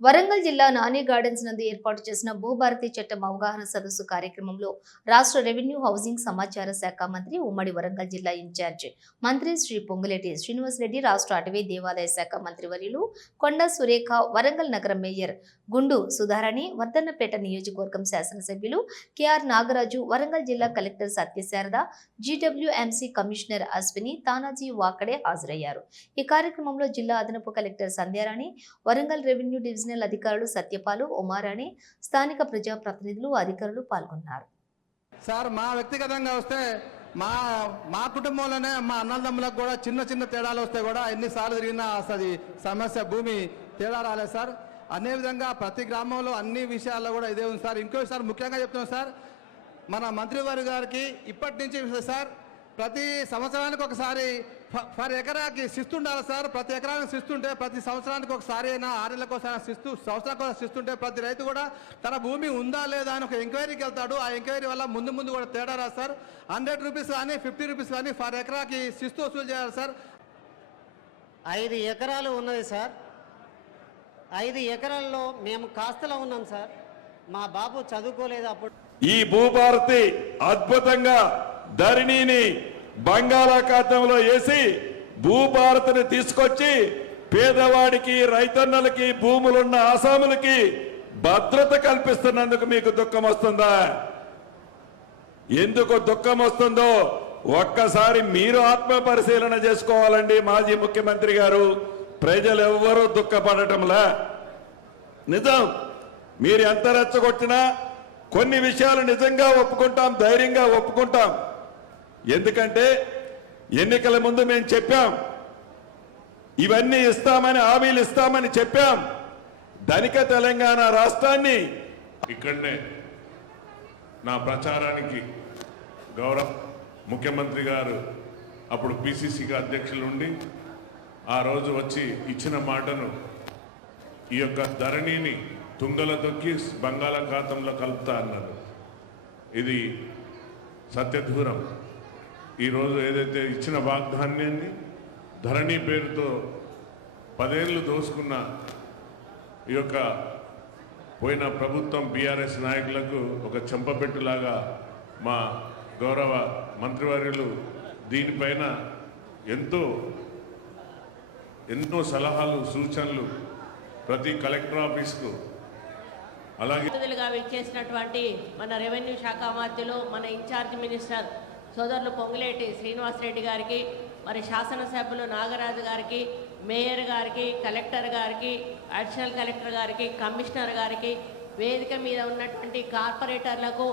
వరంగల్ జిల్లా నాని గార్డెన్స్ నందు ఏర్పాటు చేసిన భూభారతి చట్టం అవగాహన సదస్సు కార్యక్రమంలో రాష్ట్ర రెవెన్యూ హౌసింగ్ సమాచార శాఖ మంత్రి ఉమ్మడి వరంగల్ జిల్లా ఇన్ఛార్జ్ మంత్రి శ్రీ పొంగులేటి శ్రీనివాసరెడ్డి రాష్ట్ర అటవీ దేవాదాయ శాఖ మంత్రివర్యులు కొండ సురేఖ వరంగల్ నగర మేయర్ గుండు సుధారాణి వర్ధన్నపేట నియోజకవర్గం శాసనసభ్యులు కెఆర్ నాగరాజు వరంగల్ జిల్లా collector Satyasharada GWMC commissioner Ashwini Tanaji Wakade హాజరయ్యారు. ఈ కార్యక్రమంలో జిల్లా అదనపు collector Sandhyarani Warangal revenue divisional అధికారులు సత్యపాలు ఉమారాణి స్థానిక ప్రజాప్రతినిధులు అధికారులు పాల్గొన్నారు. సార్ మా వ్యక్తిగతంగా వస్తే మా మా కుటుంబంలోనే మా అన్నదమ్ములకు కూడా చిన్న చిన్న తేడాలు వస్తే కూడా ఎన్నిసార్లు తిరిగినా అది సమస్య భూమి తేడా రాలేదు సార్. అదే విధంగా ప్రతి గ్రామంలో అన్ని విషయాల్లో కూడా ఇదే ఉంది సార్. ఇంకో సార్ ముఖ్యంగా చెప్తున్నాం సార్ మన మంత్రివారి గారికి ఇప్పటి నుంచి సార్ ప్రతి సంవత్సరానికి ఒకసారి ఫర్ ఎకరాకి శిస్తు ఉండాలి సార్. ప్రతి ఎకరానికి శిస్తు ఉంటే ప్రతి సంవత్సరానికి ఒకసారి అయినా ఆరేళ్ళకి ఒకసారి శిస్తు సంవత్సరానికి ఒకసారి శిస్తు ఉంటే ప్రతి రైతు కూడా తన భూమి ఉందా లేదా అని ఒక ఎంక్వైరీకి వెళ్తాడు. ఆ ఎంక్వైరీ వల్ల ముందు ముందు కూడా తేడా రాదు సార్. హండ్రెడ్ రూపీస్ కానీ ఫిఫ్టీ రూపీస్ కానీ ఫర్ ఎకరాకి శిస్తు వసూలు చేయాలి సార్. ఐదు ఎకరాలు ఉన్నది సార్. ఐదు ఎకరాల్లో మేము కాస్తలో ఉన్నాం సార్. మా బాబు చదువుకోలేదు అప్పుడు. ఈ భూభారతి అద్భుతంగా ధరణిని బంగాళాఖాతంలో వేసి భూభారతిని తీసుకొచ్చి పేదవాడికి రైతన్నలకి భూములున్న ఆసాములకి భద్రత కల్పిస్తున్నందుకు మీకు దుఃఖం వస్తుందా? ఎందుకు దుఃఖం వస్తుందో ఒక్కసారి మీరు ఆత్మ పరిశీలన చేసుకోవాలండి మాజీ ముఖ్యమంత్రి గారు. ప్రజలు ఎవ్వరూ దుఃఖపడటంలా. నిజం మీరు ఎంత రెచ్చగొట్టినా కొన్ని విషయాలు నిజంగా ఒప్పుకుంటాం ధైర్యంగా ఒప్పుకుంటాం. ఎందుకంటే ఎన్నికల ముందు మేము చెప్పాం ఇవన్నీ ఇస్తామని హామీలు ఇస్తామని చెప్పాం. ధనిక తెలంగాణ రాష్ట్రాన్ని ఇక్కడనే నా ప్రచారానికి గౌరవ ముఖ్యమంత్రి గారు అప్పుడు పిసిసికి అధ్యక్షులు ఉండి ఆ రోజు వచ్చి ఇచ్చిన మాటను ఈ యొక్క ధరణిని తుంగల తొక్కి బంగాళాఖాతంలో కలుపుతా అన్నారు. ఇది సత్యదూరం. ఈరోజు ఏదైతే ఇచ్చిన వాగ్దాన్యాన్ని ధరణి పేరుతో పదేళ్ళు దోసుకున్న ఈ యొక్క పోయిన ప్రభుత్వం బీఆర్ఎస్ నాయకులకు ఒక చెంపపెట్టులాగా మా గౌరవ మంత్రివర్యులు దీనిపైన ఎంతో ఎన్నో సలహాలు సూచనలు ప్రతి కలెక్టర్ ఆఫీస్కు అలాగే అతిథులుగా మన రెవెన్యూ శాఖ మధ్యలో మన ఇన్ఛార్జ్ మినిస్టర్ సోదరులు పొంగులేటి శ్రీనివాసరెడ్డి గారికి మరి శాసనసభ్యులు నాగరాజు గారికి మేయర్ గారికి కలెక్టర్ గారికి అడిషనల్ కలెక్టర్ గారికి కమిషనర్ గారికి వేదిక మీద ఉన్నటువంటి కార్పొరేటర్లకు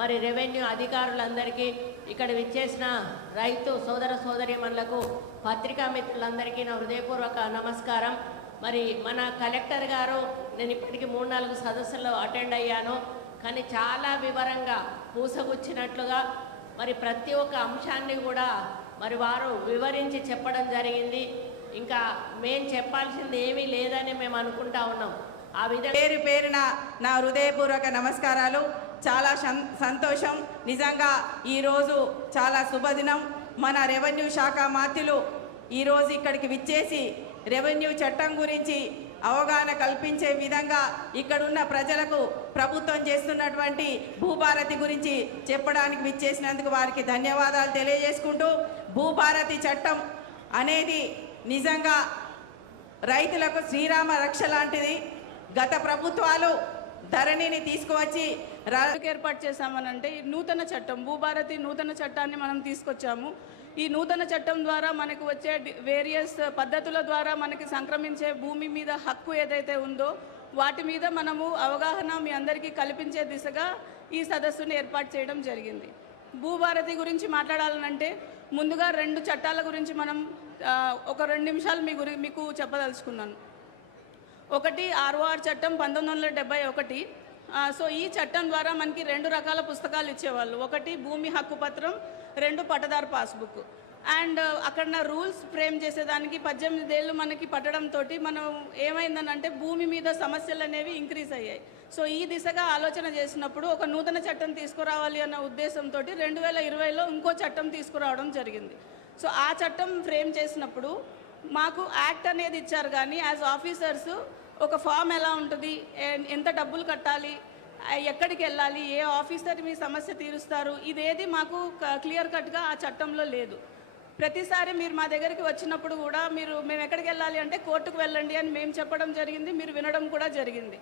మరి రెవెన్యూ అధికారులందరికీ ఇక్కడ విచ్చేసిన రైతు సోదర సోదరిమణులకు పత్రికా మిత్రులందరికీ నా హృదయపూర్వక నమస్కారం. మరి మన కలెక్టర్ గారు నేను ఇప్పటికీ మూడు నాలుగు సదస్సుల్లో అటెండ్ అయ్యాను. కానీ చాలా వివరంగా పూసగుచ్చినట్లుగా మరి ప్రతి ఒక్క అంశాన్ని కూడా మరి వారు వివరించి చెప్పడం జరిగింది. ఇంకా మేం చెప్పాల్సింది ఏమీ లేదని మేము అనుకుంటా ఉన్నాం. ఆ విధంగా పేరు పేరున నా హృదయపూర్వక నమస్కారాలు. చాలా సంతోషం. నిజంగా ఈరోజు చాలా శుభదినం. మన రెవెన్యూ శాఖ మాత్యులు ఈరోజు ఇక్కడికి విచ్చేసి రెవెన్యూ చట్టం గురించి అవగాహన కల్పించే విధంగా ఇక్కడున్న ప్రజలకు ప్రభుత్వం చేస్తున్నటువంటి భూభారతి గురించి చెప్పడానికి విచ్చేసినందుకు వారికి ధన్యవాదాలు తెలియజేసుకుంటూ భూభారతి చట్టం అనేది నిజంగా రైతులకు శ్రీరామ రక్ష లాంటిది. గత ప్రభుత్వాలు ధరణిని తీసుకువచ్చి రా- ఏర్పాటు చేశామనంటే ఈ నూతన చట్టం భూభారతి నూతన చట్టాన్ని మనం తీసుకొచ్చాము. ఈ నూతన చట్టం ద్వారా మనకు వచ్చే వేరియస్ పద్ధతుల ద్వారా మనకి సంక్రమించే భూమి మీద హక్కు ఏదైతే ఉందో వాటి మీద మనము అవగాహన మీ అందరికీ కల్పించే దిశగా ఈ సదస్సును ఏర్పాటు చేయడం జరిగింది. భూభారతి గురించి మాట్లాడాలనంటే ముందుగా రెండు చట్టాల గురించి మనం ఒక రెండు నిమిషాలు మీ గురి మీకు చెప్పదలుచుకున్నాను. ఒకటి ఆర్ఓఆర్ చట్టం పంతొమ్మిది వందల డెబ్బై ఒకటి. సో ఈ చట్టం ద్వారా మనకి రెండు రకాల పుస్తకాలు ఇచ్చేవాళ్ళు. ఒకటి భూమి హక్కు పత్రం రెండు పట్టదారు పాస్బుక్. అండ్ అక్కడ రూల్స్ ఫ్రేమ్ చేసేదానికి పద్దెనిమిది ఏళ్ళు మనకి పట్టడంతో మనం ఏమైందనంటే భూమి మీద సమస్యలు అనేవి ఇంక్రీజ్ అయ్యాయి. సో ఈ దిశగా ఆలోచన చేసినప్పుడు ఒక నూతన చట్టం తీసుకురావాలి అన్న ఉద్దేశంతో రెండు వేల ఇరవైలో ఇంకో చట్టం తీసుకురావడం జరిగింది. సో ఆ చట్టం ఫ్రేమ్ చేసినప్పుడు మాకు యాక్ట్ అనేది ఇచ్చారు కానీ యాజ్ ఆఫీసర్స్ ఒక ఫామ్ ఎలా ఉంటుంది ఎంత డబ్బులు కట్టాలి ఎక్కడికి వెళ్ళాలి ఏ ఆఫీసర్ మీ సమస్య తీరుస్తారు ఇదేది మాకు క్లియర్ కట్గా ఆ చట్టంలో లేదు. ప్రతిసారి మీరు మా దగ్గరికి వచ్చినప్పుడు కూడా మీరు మేము ఎక్కడికి వెళ్ళాలి అంటే కోర్టుకు వెళ్ళండి అని మేము చెప్పడం జరిగింది మీరు వినడం కూడా జరిగింది.